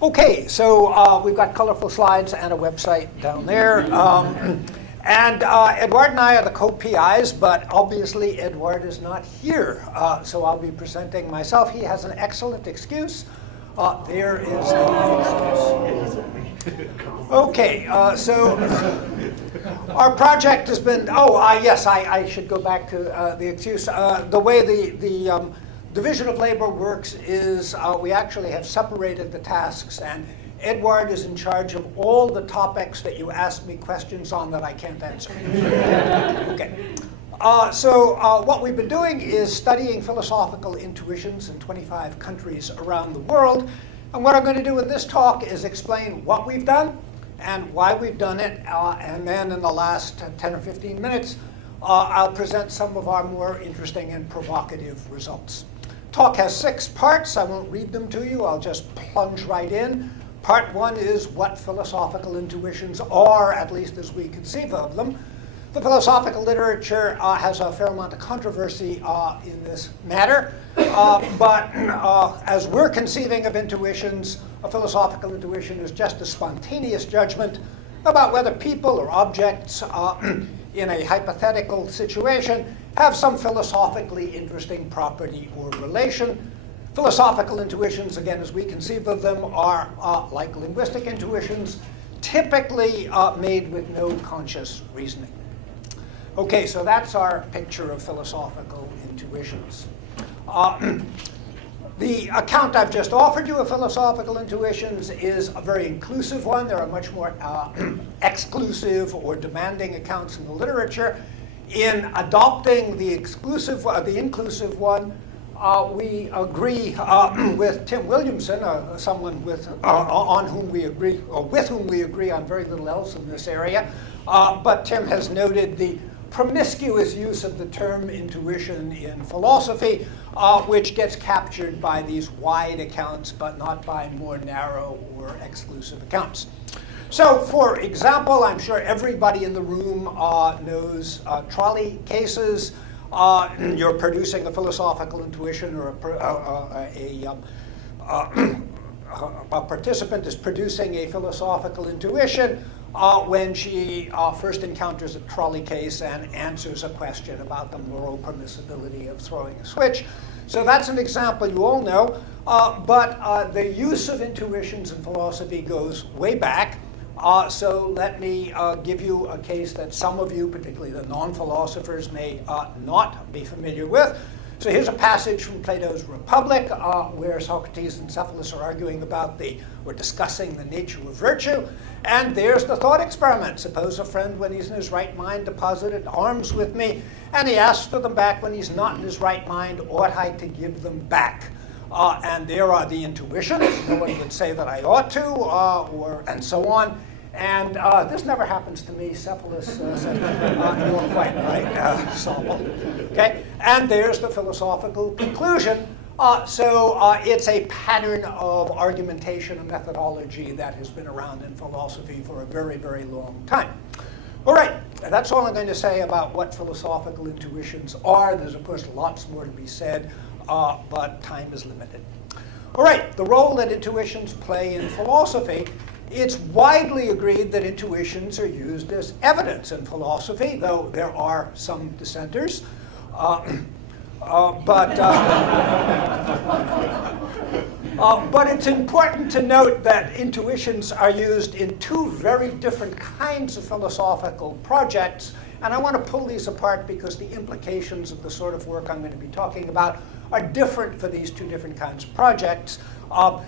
Okay, so we've got colorful slides and a website down there. Edouard and I are the co-PIs, but obviously Edouard is not here. So I'll be presenting myself. He has an excellent excuse. There is the excuse. Okay, so our project has been, yes, I should go back to the excuse. The way the Division of Labor works is we actually have separated the tasks, and Edouard is in charge of all the topics that you ask me questions on that I can't answer. Okay. So what we've been doing is studying philosophical intuitions in 25 countries around the world. And what I'm going to do in this talk is explain what we've done and why we've done it. And then in the last 10 or 15 minutes, I'll present some of our more interesting and provocative results. Talk has 6 parts. I won't read them to you. I'll just plunge right in. Part 1 is what philosophical intuitions are, at least as we conceive of them. The philosophical literature has a fair amount of controversy in this matter. But as we're conceiving of intuitions, a philosophical intuition is just a spontaneous judgment about whether people or objects in a hypothetical situation have some philosophically interesting property or relation. Philosophical intuitions, again, as we conceive of them, are like linguistic intuitions, typically made with no conscious reasoning. Okay, so that's our picture of philosophical intuitions. The account I've just offered you of philosophical intuitions is a very inclusive one. There are much more exclusive or demanding accounts in the literature. In adopting the inclusive one, we agree with Tim Williamson, someone on whom we agree, or with whom we agree on very little else in this area. But Tim has noted the promiscuous use of the term intuition in philosophy, which gets captured by these wide accounts, but not by more narrow or exclusive accounts. So, for example, I'm sure everybody in the room knows trolley cases. You're producing a philosophical intuition, or a participant is producing a philosophical intuition when she first encounters a trolley case and answers a question about the moral permissibility of throwing a switch. So that's an example you all know. But the use of intuitions in philosophy goes way back. So let me give you a case that some of you, particularly the non-philosophers, may not be familiar with. So here's a passage from Plato's Republic where Socrates and Cephalus are arguing about or discussing the nature of virtue. And there's the thought experiment. Suppose a friend, when he's in his right mind, deposited arms with me, and he asks for them back when he's not in his right mind. Ought I to give them back? And there are the intuitions. No one would say that I ought to, and so on. And this never happens to me. Cephalus said, you're quite right, Saul. Okay? And there's the philosophical conclusion. So it's a pattern of argumentation and methodology that has been around in philosophy for a very, very long time. All right, that's all I'm going to say about what philosophical intuitions are. There's, of course, lots more to be said, but time is limited. All right, the role that intuitions play in philosophy. It's widely agreed that intuitions are used as evidence in philosophy, though there are some dissenters. But it's important to note that intuitions are used in 2 very different kinds of philosophical projects. And I want to pull these apart because the implications of the sort of work I'm going to be talking about are different for these 2 different kinds of projects.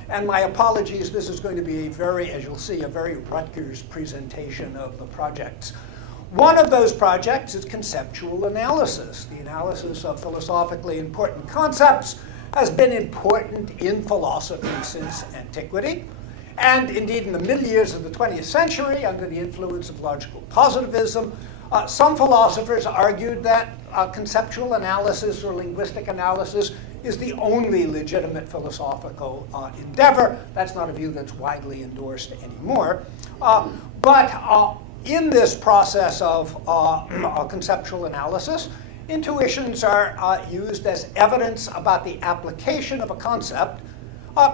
And my apologies, this is going to be as you'll see, a very Rutgers presentation of the projects. One of those projects is conceptual analysis. The analysis of philosophically important concepts has been important in philosophy since antiquity. And indeed, in the middle years of the 20th century, under the influence of logical positivism, some philosophers argued that conceptual analysis or linguistic analysis is the only legitimate philosophical endeavor. That's not a view that's widely endorsed anymore. But in this process of conceptual analysis, intuitions are used as evidence about the application of a concept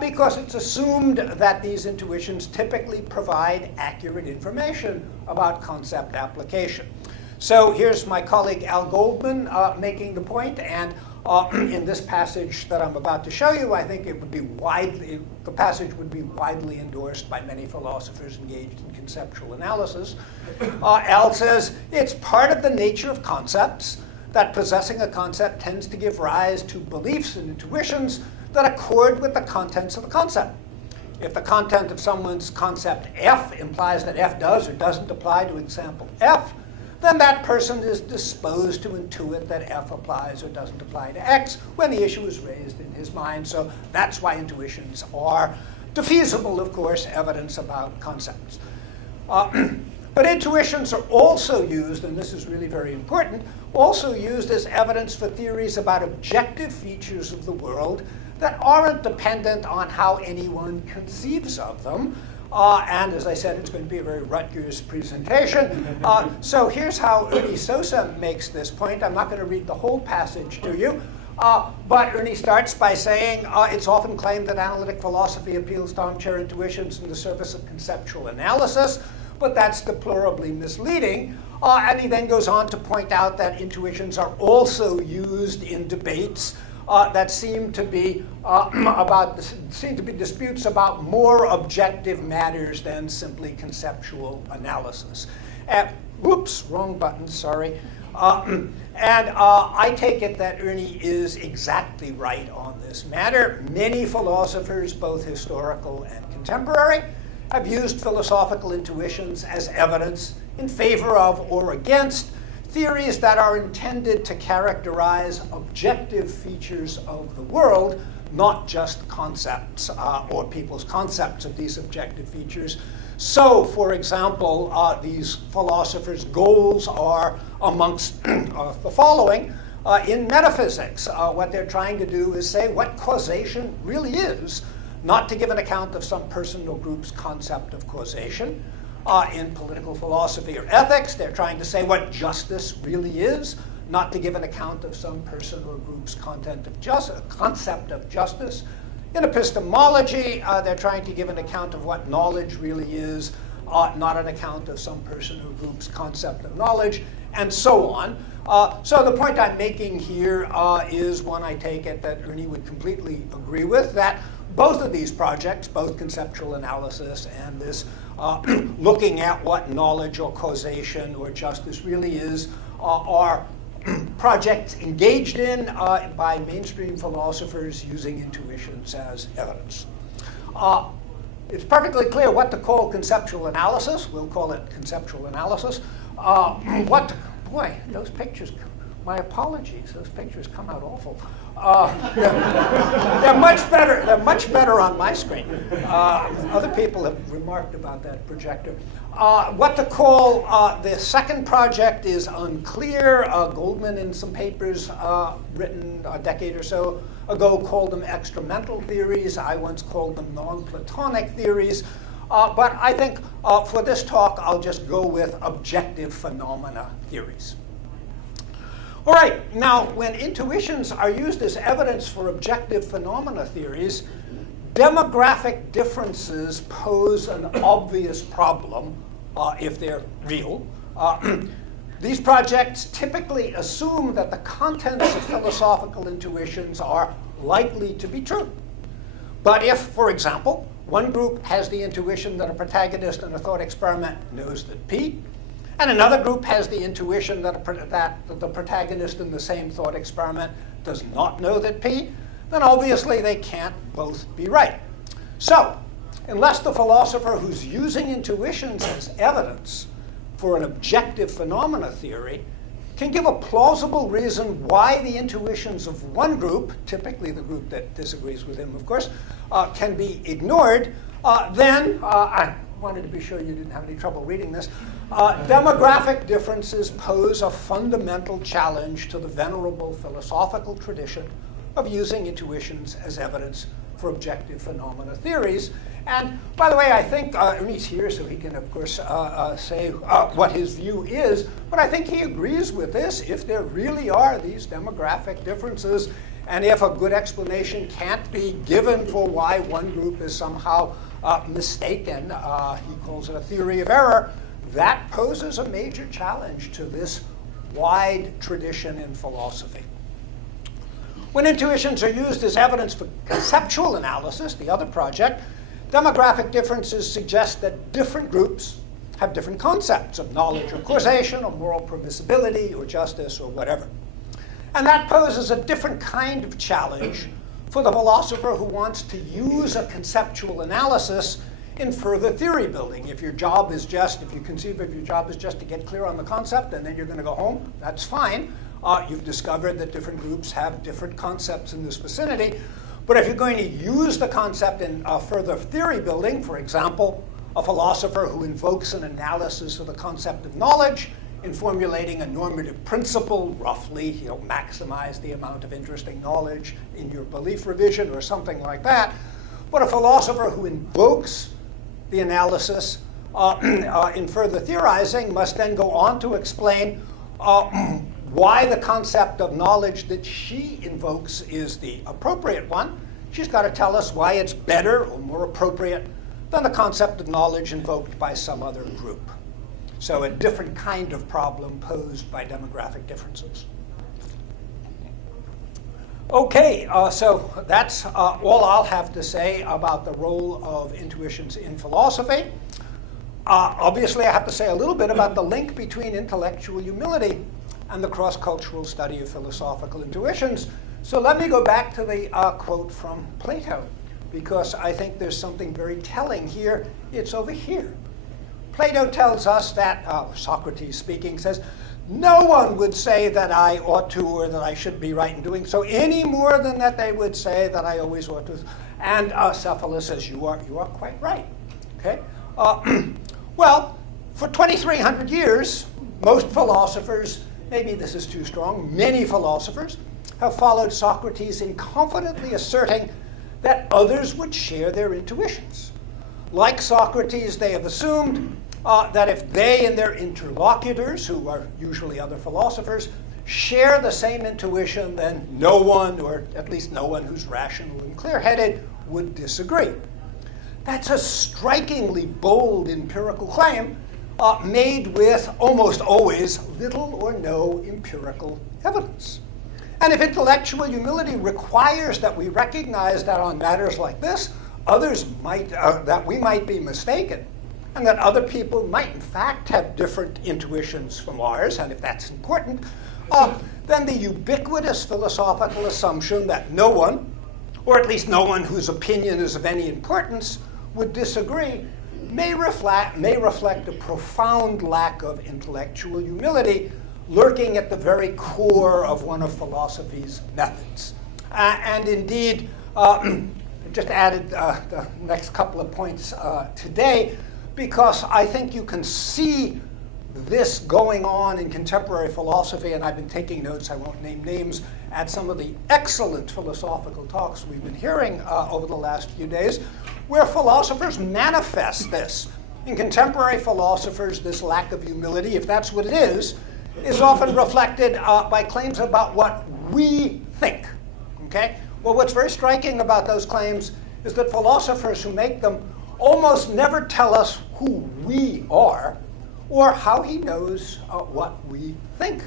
because it's assumed that these intuitions typically provide accurate information about concept application. So here's my colleague Al Goldman making the point, and in this passage that I'm about to show you, I think it would be the passage would be widely endorsed by many philosophers engaged in conceptual analysis. Al says, it's part of the nature of concepts that possessing a concept tends to give rise to beliefs and intuitions that accord with the contents of the concept. If the content of someone's concept F implies that F does or doesn't apply to example F, then that person is disposed to intuit that F applies or doesn't apply to X when the issue is raised in his mind. So that's why intuitions are defeasible, of course, evidence about concepts. But intuitions are also used, and this is really very important, also used as evidence for theories about objective features of the world that aren't dependent on how anyone conceives of them. And as I said, it's going to be a very Rutgers presentation. So here's how Ernie Sosa makes this point. I'm not going to read the whole passage to you. But Ernie starts by saying, it's often claimed that analytic philosophy appeals to armchair intuitions in the service of conceptual analysis, but that's deplorably misleading. And he then goes on to point out that intuitions are also used in debates that seem to be disputes about more objective matters than simply conceptual analysis. Whoops, wrong button, sorry. I take it that Ernie is exactly right on this matter. Many philosophers, both historical and contemporary, have used philosophical intuitions as evidence in favor of or against theories that are intended to characterize objective features of the world, not just concepts or people's concepts of these objective features. So, for example, these philosophers' goals are amongst the following. In metaphysics, what they're trying to do is say what causation really is, not to give an account of some person or group's concept of causation. In political philosophy or ethics, they're trying to say what justice really is, not to give an account of some person or group's concept of justice. In epistemology, they're trying to give an account of what knowledge really is, not an account of some person or group's concept of knowledge, and so on. So the point I'm making here is one I take it that Ernie would completely agree with, that both of these projects, both conceptual analysis and this looking at what knowledge or causation or justice really is, are projects engaged in by mainstream philosophers using intuitions as evidence. It's perfectly clear what to call conceptual analysis. We'll call it conceptual analysis. Boy, those pictures, my apologies, those pictures come out awful. They're much better. They're much better on my screen. Other people have remarked about that projector. What to call the second project is unclear. Goldman, in some papers written a decade or so ago, called them extramental theories. I once called them non-Platonic theories. But I think for this talk, I'll just go with objective phenomena theories. All right, now when intuitions are used as evidence for objective phenomena theories, demographic differences pose an obvious problem if they're real. These projects typically assume that the contents of philosophical intuitions are likely to be true. But if, for example, one group has the intuition that a protagonist in a thought experiment knows that P, and another group has the intuition that the protagonist in the same thought experiment does not know that P, then obviously they can't both be right. So, unless the philosopher who's using intuitions as evidence for an objective phenomena theory can give a plausible reason why the intuitions of one group, typically the group that disagrees with him, of course, can be ignored, then I wanted to be sure you didn't have any trouble reading this. Demographic differences pose a fundamental challenge to the venerable philosophical tradition of using intuitions as evidence for objective phenomena theories. And by the way, I think Ernie's here, so he can, of course, say what his view is. But I think he agrees with this. If there really are these demographic differences, And if a good explanation can't be given for why one group is somehow mistaken, he calls it a theory of error, that poses a major challenge to this wide tradition in philosophy. When intuitions are used as evidence for conceptual analysis, the other project, demographic differences suggest that different groups have different concepts of knowledge or causation or moral permissibility or justice or whatever. And that poses a different kind of challenge for the philosopher who wants to use a conceptual analysis in further theory building. If your job is just, if you conceive of your job as just to get clear on the concept and then you're going to go home, that's fine. You've discovered that different groups have different concepts in this vicinity. But if you're going to use the concept in further theory building, for example, a philosopher who invokes an analysis of the concept of knowledge in formulating a normative principle, roughly, maximize the amount of interesting knowledge in your belief revision or something like that. But a philosopher who invokes the analysis in further theorizing must then go on to explain why the concept of knowledge that she invokes is the appropriate one. She's got to tell us why it's better or more appropriate than the concept of knowledge invoked by some other group. So a different kind of problem posed by demographic differences. Okay, so that's all I'll have to say about the role of intuitions in philosophy. Obviously, I have to say a little bit about the link between intellectual humility and the cross-cultural study of philosophical intuitions. So let me go back to the quote from Plato, because I think there's something very telling here. It's over here. Plato tells us that, Socrates speaking, says, no one would say that I ought to or that I should be right in doing so any more than that they would say that I always ought to. And Cephalus says, you are quite right. Okay? Well, for 2,300 years, most philosophers, maybe this is too strong, many philosophers have followed Socrates in confidently asserting that others would share their intuitions. Like Socrates, they have assumed that if they and their interlocutors, who are usually other philosophers, share the same intuition, then no one, or at least no one who's rational and clear-headed, would disagree. That's a strikingly bold empirical claim made with almost always little or no empirical evidence. And if intellectual humility requires that we recognize that on matters like this, that we might be mistaken, and that other people might in fact have different intuitions from ours, and if that's important, then the ubiquitous philosophical assumption that no one, or at least no one whose opinion is of any importance, would disagree may reflect a profound lack of intellectual humility lurking at the very core of one of philosophy's methods. And indeed, just added the next couple of points today, because I think you can see this going on in contemporary philosophy, and I've been taking notes, I won't name names, at some of the excellent philosophical talks we've been hearing over the last few days, where philosophers manifest this. In contemporary philosophers, this lack of humility, if that's what it is often reflected by claims about what we think. Okay? Well, what's very striking about those claims is that philosophers who make them almost never tell us who we are or how he knows what we think.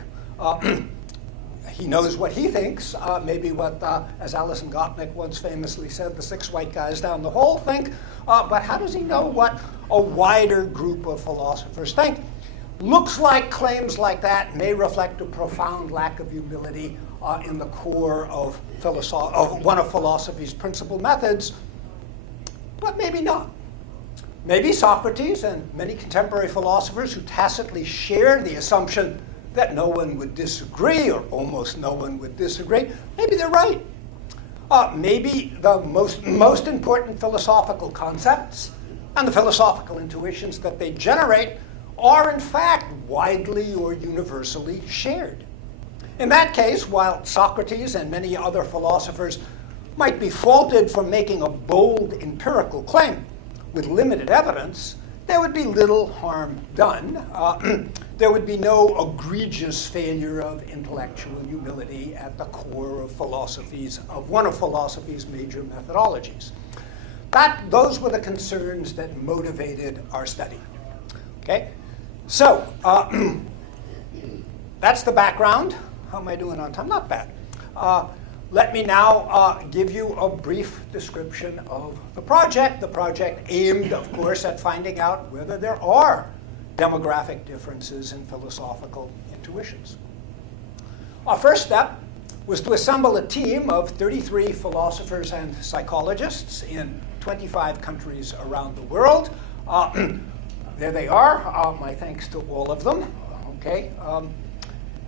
He knows what he thinks, maybe what, as Alison Gopnik once famously said, the 6 white guys down the hall think, but how does he know what a wider group of philosophers think? Looks like claims like that may reflect a profound lack of humility in the core of one of philosophy's principal methods, but maybe not. Maybe Socrates and many contemporary philosophers who tacitly share the assumption that no one would disagree, or almost no one would disagree, maybe they're right. Maybe the most important philosophical concepts and the philosophical intuitions that they generate are in fact widely or universally shared. In that case, while Socrates and many other philosophers might be faulted for making a bold empirical claim with limited evidence, there would be little harm done. There would be no egregious failure of intellectual humility at the core of one of philosophy's major methodologies. Those were the concerns that motivated our study. Okay? So, that's the background. How am I doing on time? Not bad. Let me now give you a brief description of the project. The project aimed, of course, at finding out whether there are demographic differences in philosophical intuitions. Our first step was to assemble a team of 33 philosophers and psychologists in 25 countries around the world. There they are. My thanks to all of them. Okay.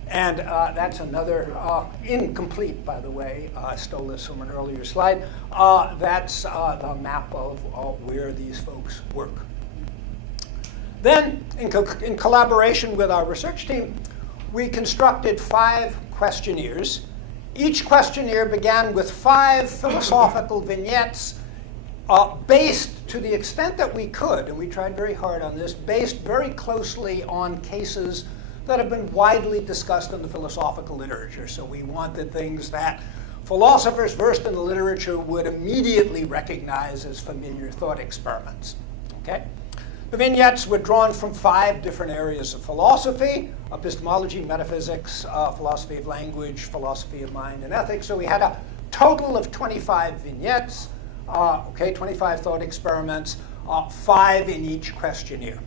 And that's another, incomplete, by the way. I stole this from an earlier slide. That's the map of where these folks work. Then, in collaboration with our research team, we constructed 5 questionnaires. Each questionnaire began with 5 philosophical vignettes based, to the extent that we could, and we tried very hard on this, based very closely on cases that have been widely discussed in the philosophical literature. So we wanted things that philosophers versed in the literature would immediately recognize as familiar thought experiments. Okay? The vignettes were drawn from 5 different areas of philosophy: epistemology, metaphysics, philosophy of language, philosophy of mind, and ethics. So we had a total of 25 vignettes, 25 thought experiments, 5 in each questionnaire.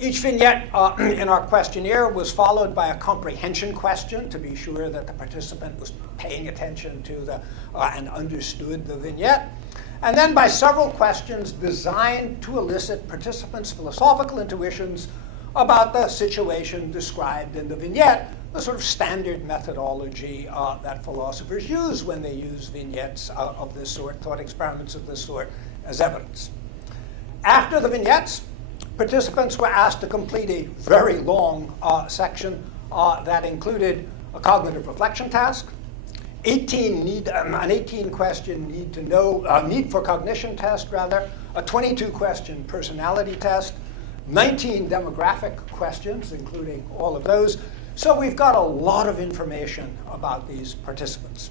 Each vignette in our questionnaire was followed by a comprehension question to be sure that the participant was paying attention to and understood the vignette. And then by several questions designed to elicit participants' philosophical intuitions about the situation described in the vignette, the sort of standard methodology that philosophers use when they use vignettes of this sort, thought experiments of this sort, as evidence. After the vignettes, participants were asked to complete a very long section that included a cognitive reflection task, an 18-question need for cognition test, rather, a 22-question personality test, 19 demographic questions, including all of those. So we've got a lot of information about these participants.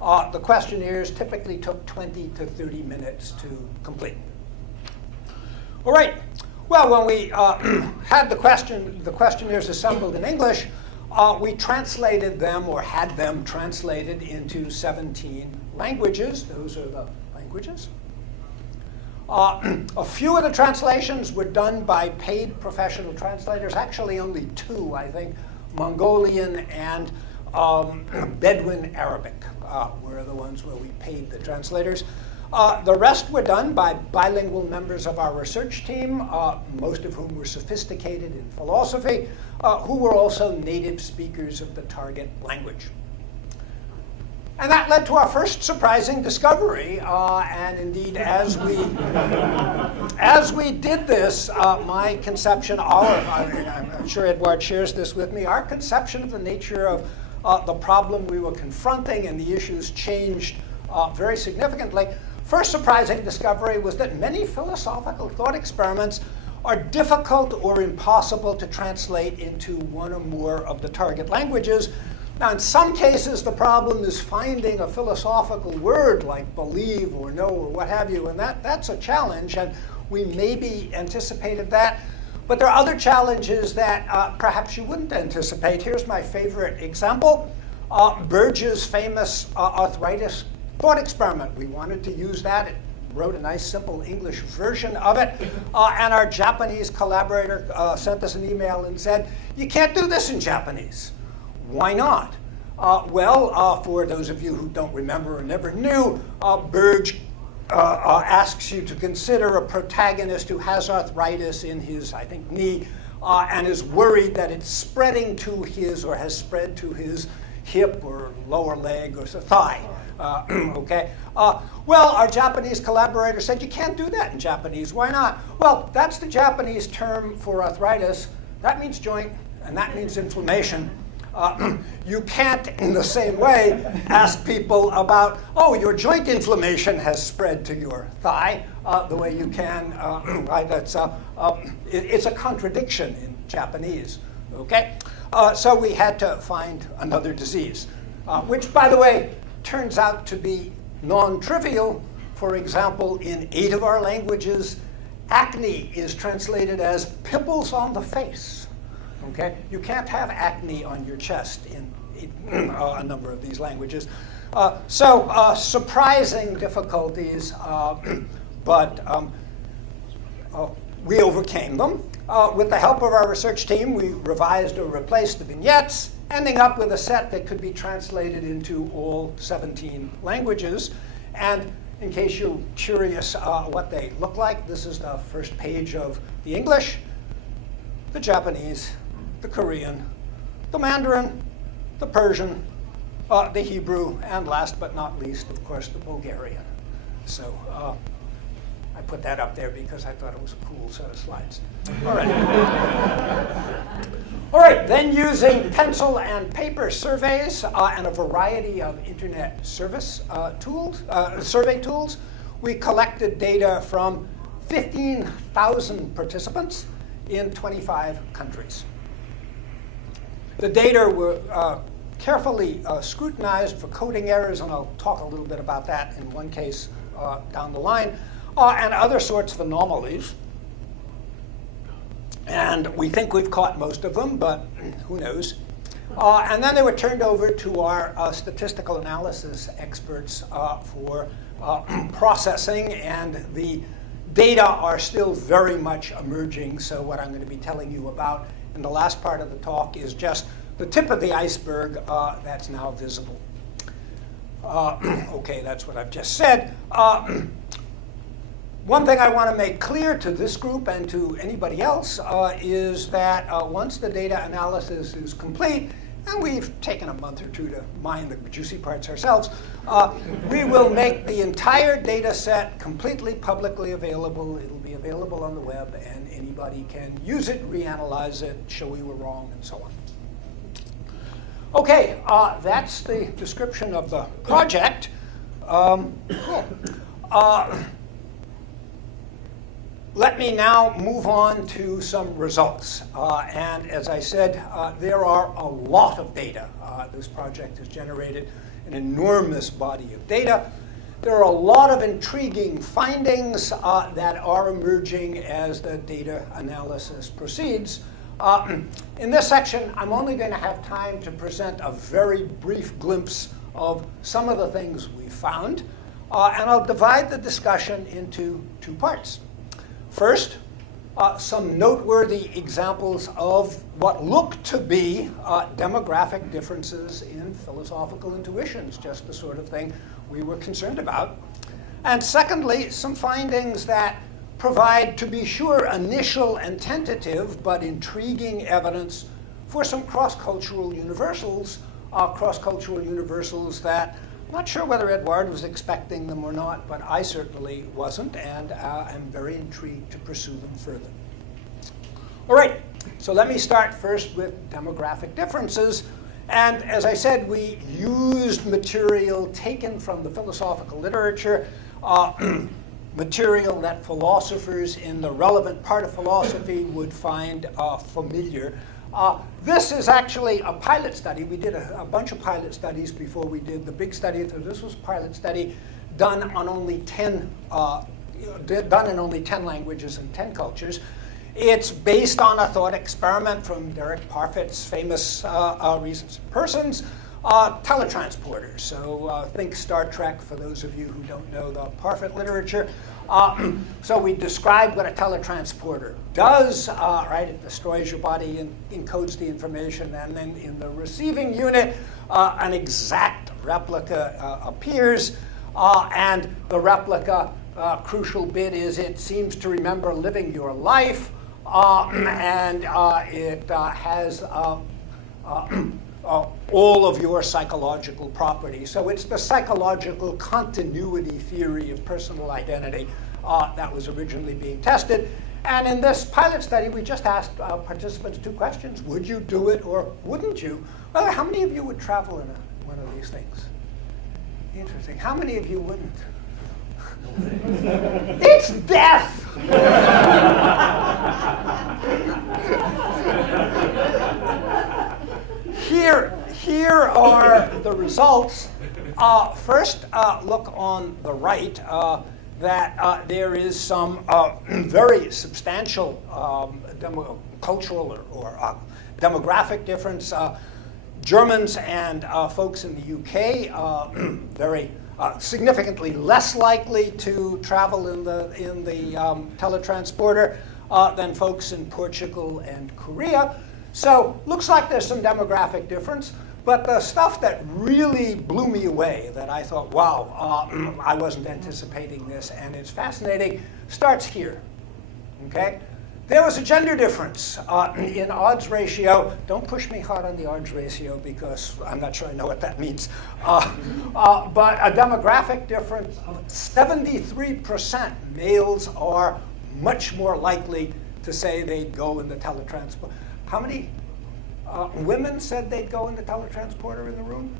The questionnaires typically took 20 to 30 minutes to complete. All right. Well, when we had the questionnaires assembled in English, we translated them, or had them translated, into 17 languages. Those are the languages. A few of the translations were done by paid professional translators. Actually, only 2, I think. Mongolian and Bedouin Arabic were the ones where we paid the translators. The rest were done by bilingual members of our research team, most of whom were sophisticated in philosophy, who were also native speakers of the target language. And that led to our first surprising discovery. And indeed, as we did this, my conception, I'm sure Edouard shares this with me, our conception of the nature of the problem we were confronting and the issues changed very significantly. First surprising discovery was that many philosophical thought experiments are difficult or impossible to translate into one or more of the target languages. Now, in some cases, the problem is finding a philosophical word like believe or know or what have you, and that's a challenge, and we maybe anticipated that. But there are other challenges that perhaps you wouldn't anticipate. Here's my favorite example, Burge's famous arthritis thought experiment. We wanted to use that. It wrote a nice, simple English version of it. And our Japanese collaborator sent us an email and said, you can't do this in Japanese. Why not? For those of you who don't remember or never knew, Burge asks you to consider a protagonist who has arthritis in his, I think, knee, and is worried that it's spreading to his, or has spread to his hip or lower leg or thigh. Okay. Well, our Japanese collaborator said, you can't do that in Japanese. Why not? Well, that's the Japanese term for arthritis. That means joint, and that means inflammation. You can't, in the same way, ask people about, oh, your joint inflammation has spread to your thigh, the way you can, right? It's a contradiction in Japanese, okay? So we had to find another disease, which, by the way, turns out to be non-trivial. For example, in 8 of our languages, acne is translated as pimples on the face. Okay? You can't have acne on your chest in a number of these languages. Surprising difficulties, but we overcame them. With the help of our research team, we revised or replaced the vignettes, ending up with a set that could be translated into all 17 languages. And in case you're curious what they look like, this is the first page of the English, the Japanese, the Korean, the Mandarin, the Persian, the Hebrew, and last but not least, of course, the Bulgarian. So I put that up there because I thought it was a cool set of slides. All right. All right, then using pencil and paper surveys and a variety of internet survey tools, we collected data from 15,000 participants in 25 countries. The data were carefully scrutinized for coding errors, and I'll talk a little bit about that in one case down the line, and other sorts of anomalies. And we think we've caught most of them, but who knows? And then they were turned over to our statistical analysis experts for processing, and the data are still very much emerging. So what I'm going to be telling you about in the last part of the talk is just the tip of the iceberg that's now visible. Okay, that's what I've just said. One thing I want to make clear to this group and to anybody else is that once the data analysis is complete, and we've taken a month or two to mine the juicy parts ourselves, we will make the entire data set completely publicly available. It'll be available on the web, and anybody can use it, reanalyze it, show we were wrong, and so on. Okay, that's the description of the project. Let me now move on to some results. And as I said, there are a lot of data. This project has generated an enormous body of data. There are a lot of intriguing findings that are emerging as the data analysis proceeds. In this section, I'm only going to have time to present a very brief glimpse of some of the things we found. And I'll divide the discussion into 2 parts. First, some noteworthy examples of what look to be demographic differences in philosophical intuitions, just the sort of thing we were concerned about. And secondly, some findings that provide, to be sure, initial and tentative, but intriguing evidence for some cross-cultural universals that I'm not sure whether Edouard was expecting them or not, but I certainly wasn't, and I'm very intrigued to pursue them further. All right, so let me start first with demographic differences. And as I said, we used material taken from the philosophical literature, material that philosophers in the relevant part of philosophy would find familiar. This is actually a pilot study. We did a bunch of pilot studies before we did the big study. So this was a pilot study done on only 10, done in only 10 languages and 10 cultures. It's based on a thought experiment from Derek Parfit's famous Reasons and Persons, teletransporters. So think Star Trek for those of you who don't know the Parfit literature. So we described what a teletransporter does, right? It destroys your body and encodes the information, and then in the receiving unit, an exact replica appears, and the replica, crucial bit is it seems to remember living your life, and it has all of your psychological properties. So it's the psychological continuity theory of personal identity that was originally being tested. And in this pilot study, we just asked participants 2 questions. Would you do it or wouldn't you? Well, how many of you would travel in one of these things? Interesting. How many of you wouldn't? It's death! Here are the results. First, look on the right. That there is some very substantial cultural or demographic difference. Germans and folks in the UK very significantly less likely to travel in the teletransporter than folks in Portugal and Korea. So looks like there's some demographic difference. But the stuff that really blew me away, that I thought, wow, I wasn't anticipating this, and it's fascinating, starts here. Okay? There was a gender difference in odds ratio. Don't push me hard on the odds ratio because I'm not sure I know what that means. But a demographic difference of 73% males are much more likely to say they'd go in the teletransport. How many women said they'd go in the teletransporter in the room?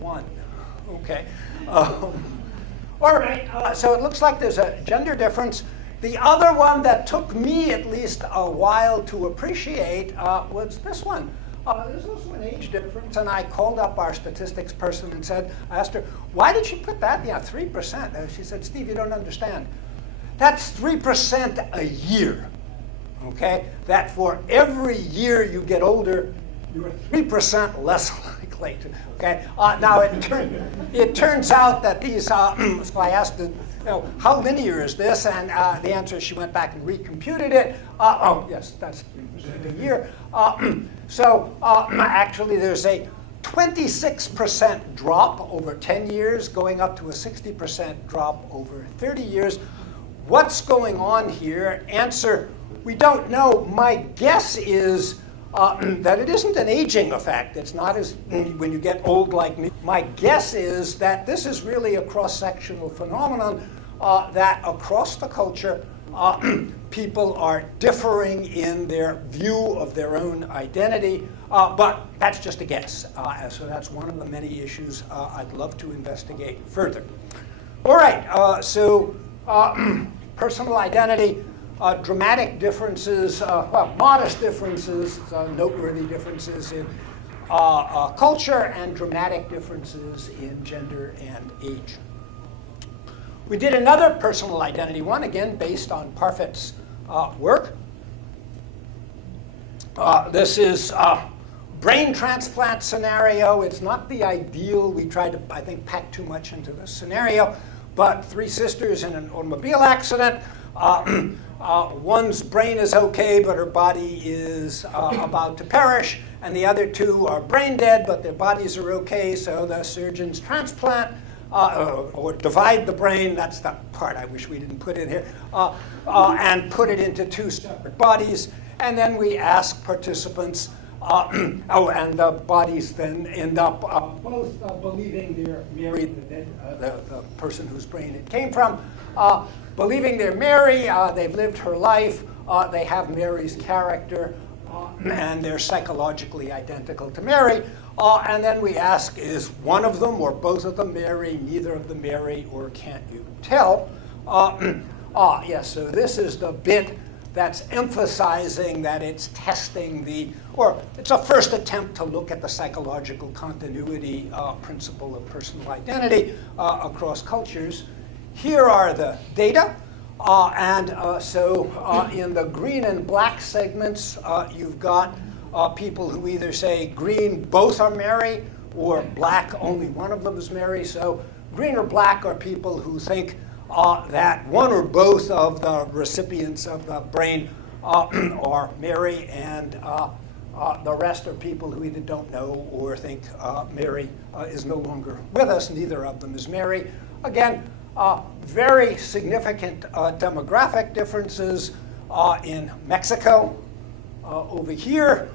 1. Okay. All right. So it looks like there's a gender difference. The other one that took me at least a while to appreciate was this one. There's also an age difference, and I called up our statistics person and I asked her, why did she put that? Yeah, 3%. She said, Steve, you don't understand. That's 3% a year. Okay, that for every year you get older, you're 3% less likely to. Okay, now it turns out that these. So I asked, how linear is this? And the answer is she went back and recomputed it. Oh yes, that's 3% a year. Actually, there's a 26% drop over 10 years, going up to a 60% drop over 30 years. What's going on here? Answer. We don't know. My guess is that it isn't an aging effect. It's not as when you get old like me. My guess is that this is really a cross-sectional phenomenon that across the culture, people are differing in their view of their own identity. But that's just a guess. So that's one of the many issues I'd love to investigate further. All right. Personal identity. Dramatic differences, modest differences, noteworthy differences in culture, and dramatic differences in gender and age. We did another personal identity one, again based on Parfit's work. This is a brain transplant scenario. It's not the ideal. We tried to, I think, pack too much into this scenario. But 3 sisters in an automobile accident. One's brain is okay, but her body is about to perish, and the other 2 are brain dead, but their bodies are okay, so the surgeons transplant or divide the brain. That's the part I wish we didn't put in here, and put it into 2 separate bodies, and then we ask participants, and the bodies then end up both believing they're married, the person whose brain it came from, believing they're Mary, they've lived her life, they have Mary's character, and they're psychologically identical to Mary. And then we ask, is one of them or both of them Mary, neither of them Mary, or can't you tell? Yes, so this is the bit that's emphasizing that it's testing or it's a first attempt to look at the psychological continuity principle of personal identity across cultures. Here are the data. In the green and black segments, you've got people who either say green, both are Mary, or black, only one of them is Mary. So green or black are people who think that one or both of the recipients of the brain are Mary, and the rest are people who either don't know or think Mary is no longer with us. Neither of them is Mary. Again, very significant demographic differences in Mexico. Over here,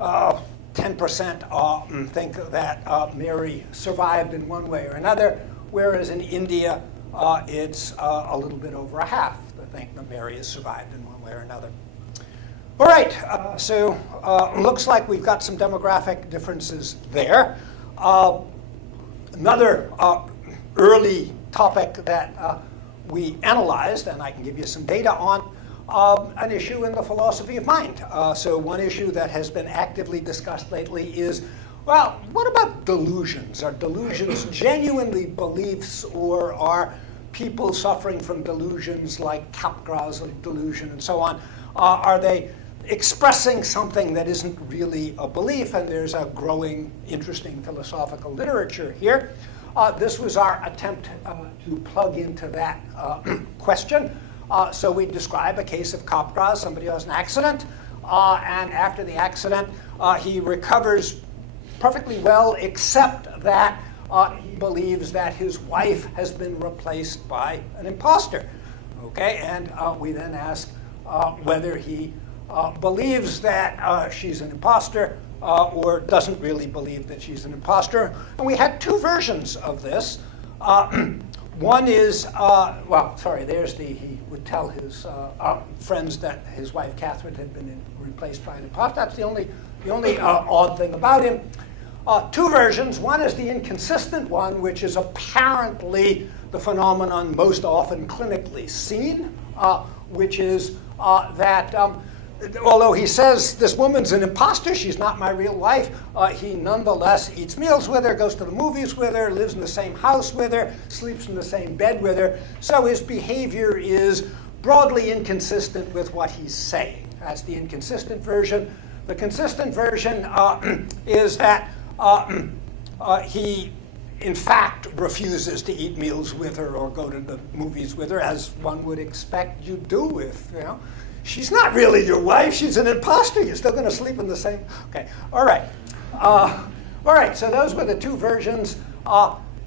10% think that Mary survived in one way or another, whereas in India, it's a little bit over a half that think that Mary has survived in one way or another. All right, so looks like we've got some demographic differences there. Another early topic that we analyzed, and I can give you some data on, an issue in the philosophy of mind. So one issue that has been actively discussed lately is, well, what about delusions? Are delusions genuinely beliefs, or are people suffering from delusions like Capgras delusion and so on? Are they expressing something that isn't really a belief? And there's a growing, interesting philosophical literature here. This was our attempt to plug into that question. So we describe a case of Capgras, somebody who has an accident, and after the accident, he recovers perfectly well, except that he believes that his wife has been replaced by an imposter. Okay, and we then ask whether he believes that she's an imposter or doesn't really believe that she's an imposter. And we had two versions of this. One is, well, sorry, he would tell his friends that his wife Catherine had been replaced by an imposter. That's the only odd thing about him. Two versions. One is the inconsistent one, which is apparently the phenomenon most often clinically seen, which is that although he says this woman's an imposter, she's not my real wife, he nonetheless eats meals with her, goes to the movies with her, lives in the same house with her, sleeps in the same bed with her. So his behavior is broadly inconsistent with what he's saying. That's the inconsistent version. The consistent version is that he, in fact, refuses to eat meals with her or go to the movies with her, as one would expect you do if, you know, she's not really your wife, she's an imposter, you're still going to sleep in the same. Okay, all right. All right, so those were the two versions.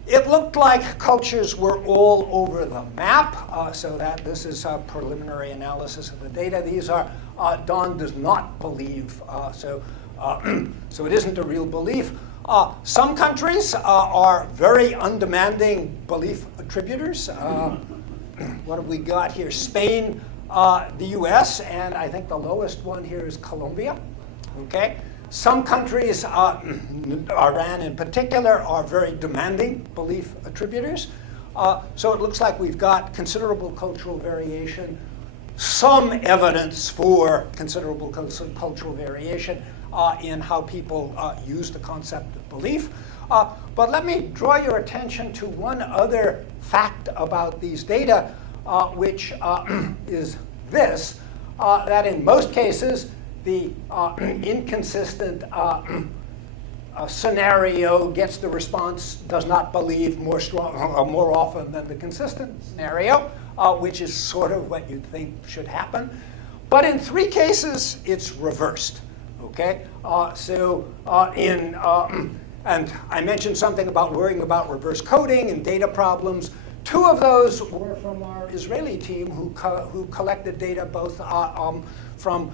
It looked like cultures were all over the map, so that this is a preliminary analysis of the data. These are, Don does not believe, so it isn't a real belief. Some countries are very undemanding belief attributors. What have we got here? Spain, the US, and I think the lowest one here is Colombia. Okay? Some countries, Iran in particular, are very demanding belief attributors. So it looks like we've got considerable cultural variation, some evidence for considerable cultural variation in how people use the concept of belief. But let me draw your attention to one other fact about these data, which is this, that in most cases, the inconsistent scenario gets the response, does not believe more often than the consistent scenario, which is sort of what you'd think should happen. But in 3 cases, it's reversed. Okay, and I mentioned something about worrying about reverse coding and data problems. 2 of those were from our Israeli team who collected data both from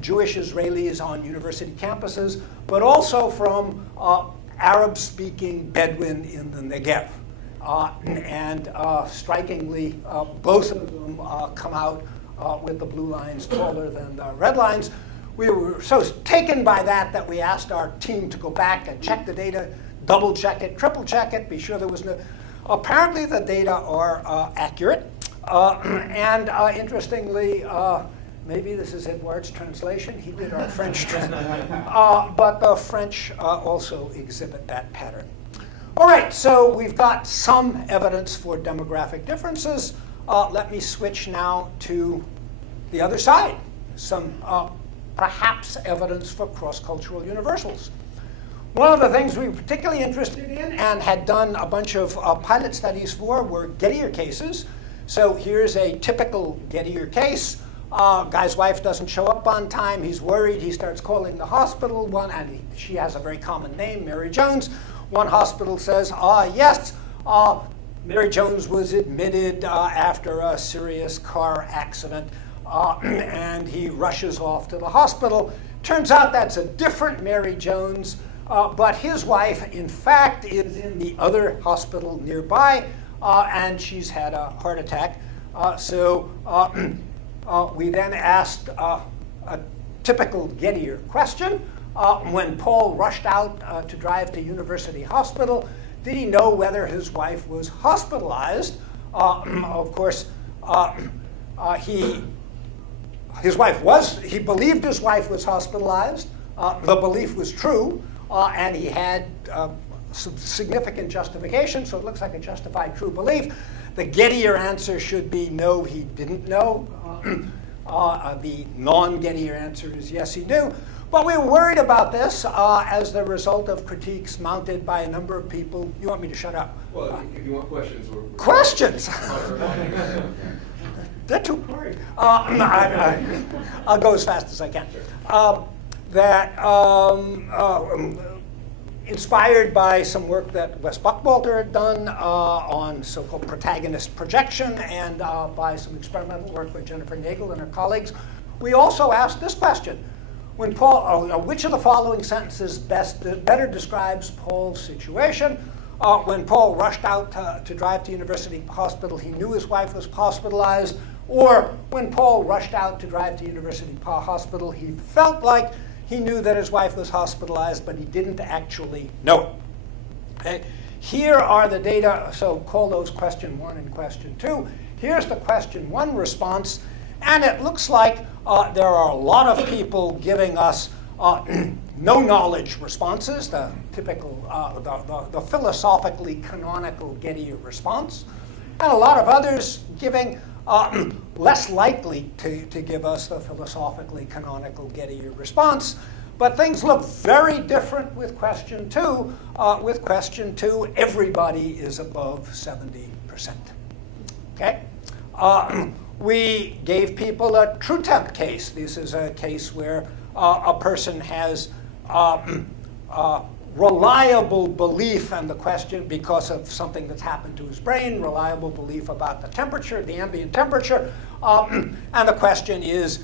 Jewish Israelis on university campuses, but also from Arab-speaking Bedouin in the Negev. And strikingly, both of them come out with the blue lines taller than the red lines. We were so taken by that we asked our team to go back and check the data, double check it, triple check it, be sure there was no. Apparently the data are accurate. And interestingly, maybe this is Edouard's translation. He did our French translation. But the French also exhibit that pattern. All right, so we've got some evidence for demographic differences. Let me switch now to the other side. Some perhaps evidence for cross-cultural universals. One of the things we were particularly interested in and had done a bunch of pilot studies for were Gettier cases. So here's a typical Gettier case. Guy's wife doesn't show up on time. He's worried. He starts calling the hospital. She has a very common name, Mary Jones. One hospital says, yes, Mary Jones was admitted after a serious car accident. And he rushes off to the hospital. Turns out that's a different Mary Jones, but his wife, in fact, is in the other hospital nearby, and she's had a heart attack. We then asked a typical Gettier question. When Paul rushed out to drive to University Hospital, did he know whether his wife was hospitalized? Of course, he believed his wife was hospitalized. The belief was true, and he had some significant justification, so it looks like a justified true belief. The Gettier answer should be no, he didn't know. The non-Gettier answer is yes, he knew. But we were worried about this as the result of critiques mounted by a number of people. You want me to shut up? Well, if you want questions, questions? They're too worried. I'll go as fast as I can. Inspired by some work that Wes Buckwalter had done on so-called protagonist projection and by some experimental work by Jennifer Nagel and her colleagues, we also asked this question. When Paul, which of the following sentences better describes Paul's situation? When Paul rushed out to drive to University Hospital, he knew his wife was hospitalized. Or when Paul rushed out to drive to University Hospital, he felt like he knew that his wife was hospitalized, but he didn't actually know it. Okay? Here are the data, so call those question 1 and question 2. Here's the question 1 response, and it looks like there are a lot of people giving us no knowledge responses, the typical, the philosophically canonical Gettier response, and a lot of others giving less likely to give us the philosophically canonical Gettier response. But things look very different with question 2. With question 2, everybody is above 70%. Okay? We gave people a true temp case. This is a case where a person has reliable belief, and the question, because of something that's happened to his brain, reliable belief about the temperature, the ambient temperature, and the question is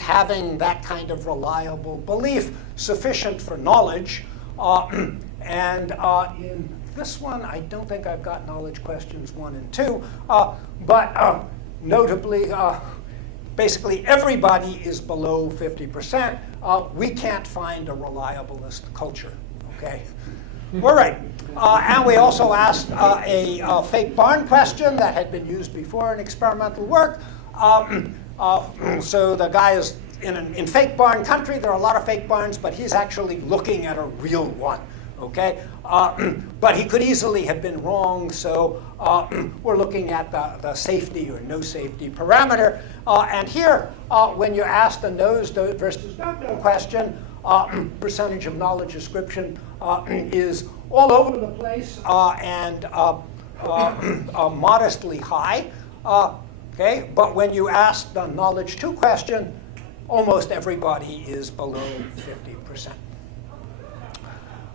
having that kind of reliable belief sufficient for knowledge? In this one, I don't think I've got knowledge questions 1 and 2, but notably, basically everybody is below 50%. We can't find a reliableist culture. Okay, all right. And we also asked a fake barn question that had been used before in experimental work. So the guy is in fake barn country. There are a lot of fake barns, but he's actually looking at a real one. Okay, but he could easily have been wrong. So we're looking at the safety or no safety parameter. And here, when you're asked a knows versus don't know question, percentage of knowledge ascription is all over the place and modestly high. Okay, but when you ask the knowledge 2 question, almost everybody is below 50%.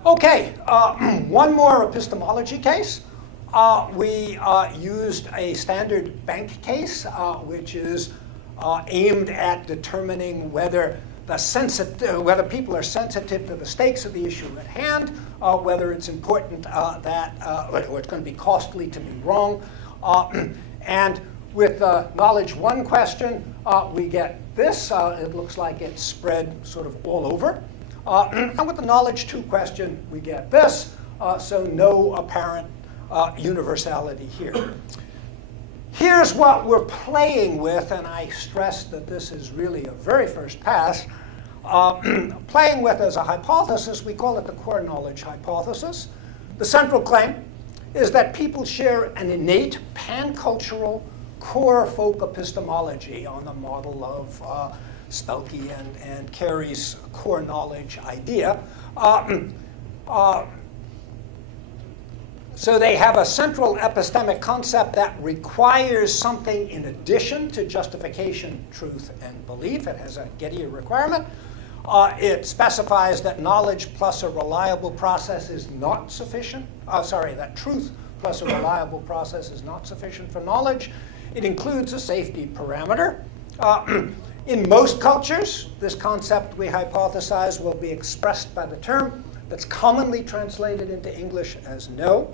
Okay, one more epistemology case. We used a standard bank case, which is aimed at determining whether whether people are sensitive to the stakes of the issue at hand, whether it's important or it's going to be costly to be wrong. And with the knowledge 1 question, we get this. It looks like it's spread sort of all over. And with the knowledge 2 question, we get this. So no apparent universality here. Here's what we're playing with, and I stress that this is really a very first pass. Playing with as a hypothesis, we call it the core knowledge hypothesis. The central claim is that people share an innate pan-cultural core folk epistemology on the model of Spelke and Carey's core knowledge idea. So they have a central epistemic concept that requires something in addition to justification, truth, and belief. It has a Gettier requirement. It specifies that knowledge plus a reliable process is not sufficient. That truth plus a reliable process is not sufficient for knowledge. It includes a safety parameter. In most cultures, this concept, we hypothesize, will be expressed by the term that's commonly translated into English as no.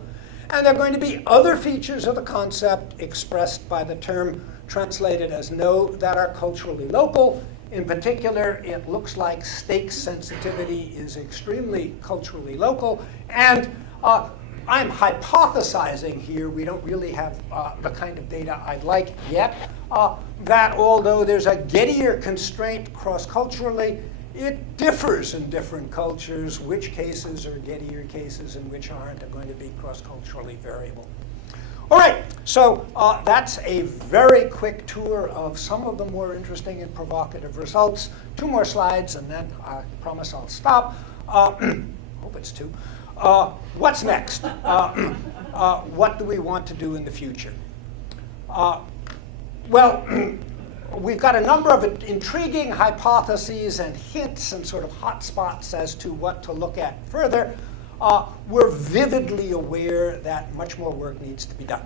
And there are going to be other features of the concept expressed by the term translated as no that are culturally local. In particular, it looks like Stich sensitivity is extremely culturally local. And I'm hypothesizing here, we don't really have the kind of data I'd like yet, that although there's a Gettier constraint cross-culturally, it differs in different cultures. Which cases are Gettier cases and which aren't are going to be cross-culturally variable. All right, so that's a very quick tour of some of the more interesting and provocative results. 2 more slides, and then I promise I'll stop. Hope it's 2. What's next? What do we want to do in the future? Well, we've got a number of intriguing hypotheses and hints and sort of hotspots as to what to look at further. We're vividly aware that much more work needs to be done.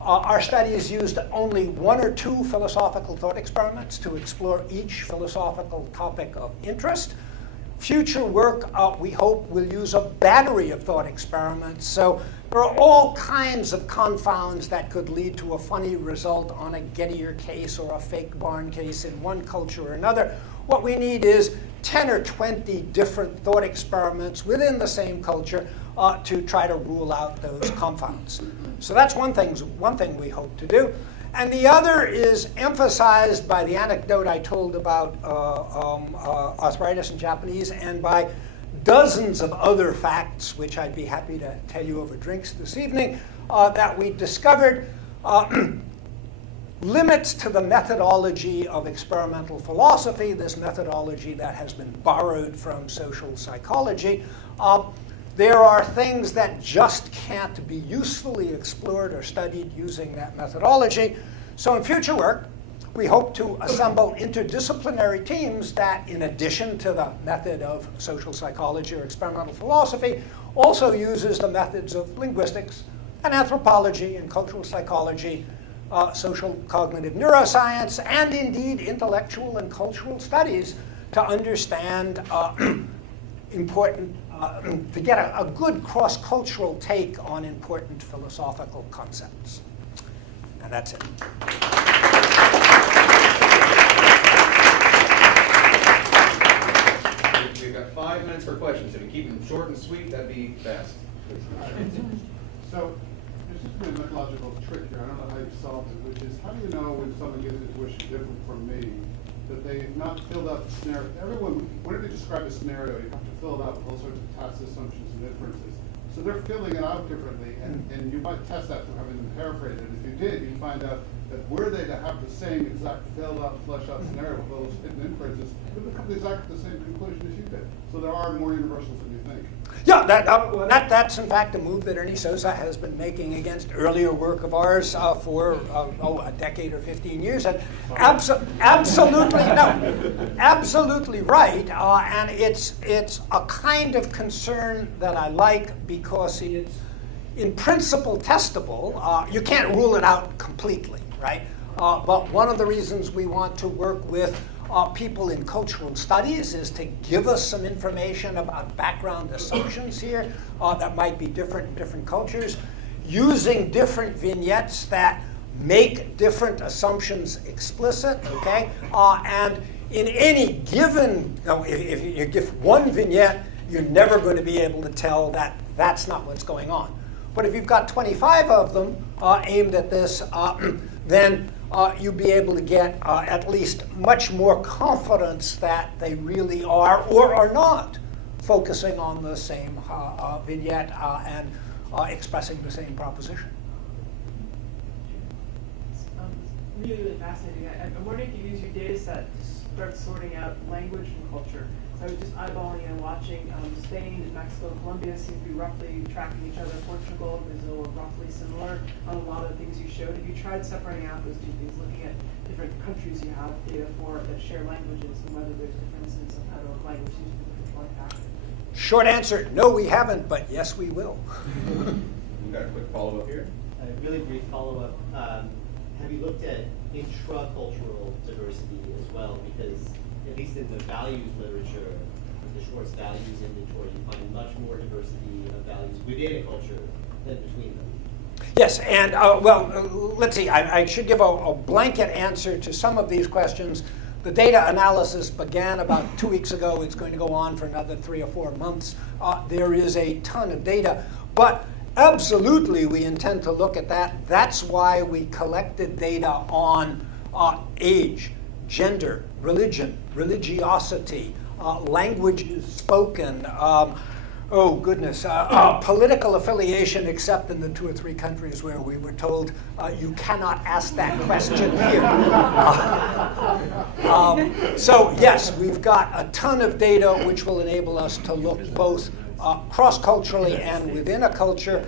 Our studies used only 1 or 2 philosophical thought experiments to explore each philosophical topic of interest. Future work, we hope, will use a battery of thought experiments. So there are all kinds of confounds that could lead to a funny result on a Gettier case or a fake barn case in one culture or another. What we need is 10 or 20 different thought experiments within the same culture to try to rule out those confounds. So that's one thing we hope to do. And the other is emphasized by the anecdote I told about arthritis in Japanese and by dozens of other facts, which I'd be happy to tell you over drinks this evening, that we discovered limits to the methodology of experimental philosophy, this methodology that has been borrowed from social psychology. There are things that just can't be usefully explored or studied using that methodology. So in future work, we hope to assemble interdisciplinary teams that, in addition to the method of social psychology or experimental philosophy, also uses the methods of linguistics and anthropology and cultural psychology, social cognitive neuroscience, and indeed intellectual and cultural studies to understand to get a good cross-cultural take on important philosophical concepts. And that's it. We've got 5 minutes for questions. If you keep them short and sweet, that'd be best. So there's just been a methodological trick here. I don't know how you solved it, which is how do you know when someone gives an intuition different from me that they've not filled out the scenario? Everyone, whenever you describe a scenario, you have to fill it out with all sorts of tacit assumptions and inferences. So they're filling it out differently, and you might test that through having them paraphrase it. If you did, you'd find out that were they to have the same exact filled out, fleshed out scenario with those hidden inferences, it would come to exactly the same conclusion as you did. So there are more universals than you think. Yeah, that's in fact a move that Ernie Sosa has been making against earlier work of ours for a decade or 15 years. And absolutely right. And it's a kind of concern that I like because it's in principle testable. You can't rule it out completely, right? But one of the reasons we want to work with people in cultural studies is to give us some information about background assumptions here that might be different in different cultures, using different vignettes that make different assumptions explicit, okay? And in any given, if you give one vignette, you're never going to be able to tell that that's not what's going on. But if you've got 25 of them aimed at this, then you'll be able to get at least much more confidence that they really are or are not focusing on the same vignette and expressing the same proposition. Really fascinating. I'm wondering if you use your data set to start sorting out language from culture. So I was just eyeballing and watching Spain, Mexico, and Colombia seem to be roughly tracking each other. Portugal, Brazil are roughly similar on a lot of the things you showed. Have you tried separating out those 2 things, looking at different countries you have data for that share languages and whether there's differences in how the language used in different factors? Short answer, no, we haven't, but yes, we will. We've got a quick follow-up here. A really brief follow-up. Have you looked at intracultural diversity as well? Because at least in the values literature, the Schwartz values inventory, you find much more diversity of values within a culture than between them. Yes, and well, let's see, I should give a blanket answer to some of these questions. The data analysis began about 2 weeks ago. It's going to go on for another 3 or 4 months. There is a ton of data, but absolutely we intend to look at that. That's why we collected data on age, gender, religion, religiosity, languages spoken, oh goodness, political affiliation, except in the 2 or 3 countries where we were told you cannot ask that question here. So yes, we've got a ton of data which will enable us to look both cross-culturally and within a culture.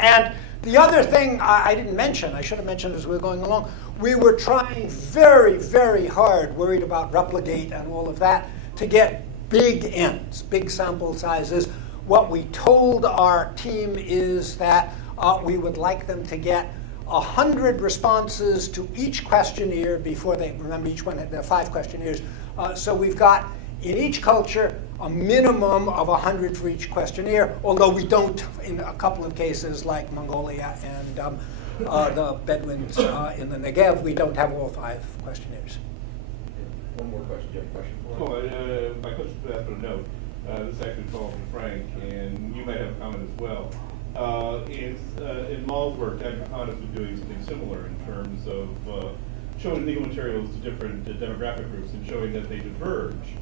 And the other thing I didn't mention, I should have mentioned as we were going along, we were trying very, very hard, worried about replicate and all of that, to get big N's, big sample sizes. What we told our team is that we would like them to get 100 responses to each questionnaire before they, remember each one, there are 5 questionnaires. So we've got, in each culture, a minimum of 100 for each questionnaire, although we don't, in a couple of cases like Mongolia and the Bedouins in the Negev, we don't have all 5 questionnaires. One more question. Do you have a question for him? Oh, my question is after a note. This actually falls from Frank, and you might have a comment as well. In Maul's work, Dr. Khan has been doing something similar in terms of showing legal materials to different demographic groups and showing that they diverge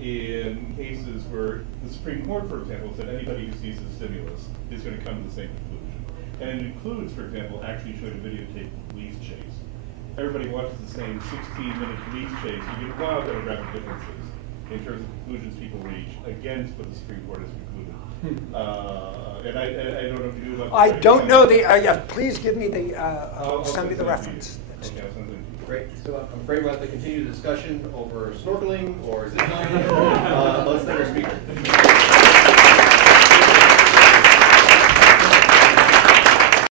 in cases where the Supreme Court, for example, said anybody who sees a stimulus is going to come to the same conclusion. And it includes, for example, actually showing a videotape police chase. Everybody watches the same 16-minute police chase. You get wild demographic differences in terms of conclusions people reach against what the Supreme Court has concluded. And I don't know if you knew about I don't know the, yes, please give me the, send me the reference. Okay, I'll send it to you. Great. So I'm afraid we'll have to continue the discussion over snorkeling or zip lining. Let's thank our speaker.